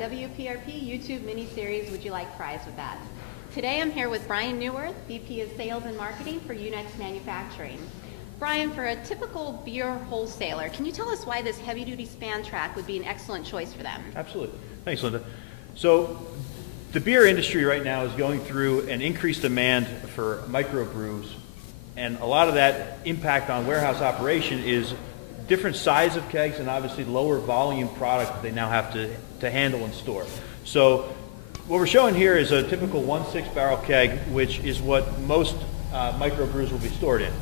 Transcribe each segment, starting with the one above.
WPRP YouTube mini-series, Would You Like Fries with That? Today I'm here with Brian Newworth, VP of Sales and Marketing for UNEX Manufacturing. Brian, for a typical beer wholesaler, can you tell us why this heavy-duty span track would be an excellent choice for them? Absolutely. Thanks, Linda. So the beer industry right now is going through an increased demand for microbrews, and a lot of that impact on warehouse operation is different size of kegs and obviously lower volume product that they now have to handle and store. So what we're showing here is a typical 1/6 barrel keg, which is what most microbrews will be stored in.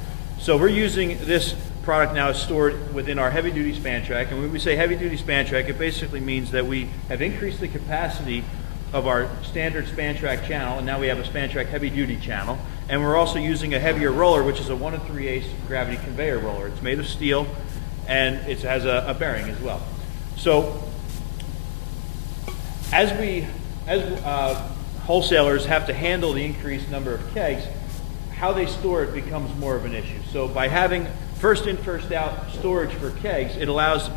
So we're using this product now stored within our heavy duty span track, and when we say heavy duty span track, it basically means that we have increased the capacity of our standard span track channel, and now we have a span track heavy duty channel, and we're also using a heavier roller, which is a 1 3/8 gravity conveyor roller. It's made of steel, and it has a bearing as well. So as wholesalers have to handle the increased number of kegs, how they store it becomes more of an issue. So by having first in, first out storage for kegs, it allows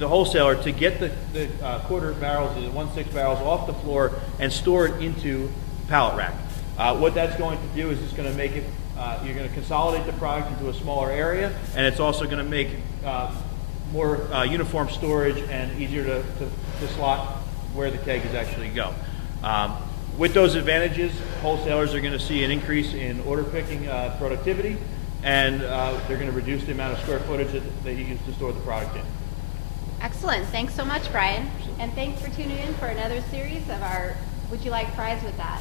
the wholesaler to get the quarter barrels, the 1/6 barrels off the floor and store it into pallet rack. What that's going to do is it's going to make it, you're going to consolidate the product into a smaller area, and it's also going to make more uniform storage and easier to slot where the keg is actually go. With those advantages, wholesalers are going to see an increase in order picking productivity, and they're going to reduce the amount of square footage that you use to store the product in. Excellent. Thanks so much, Brian. And thanks for tuning in for another series of our Would You Like Fries with That?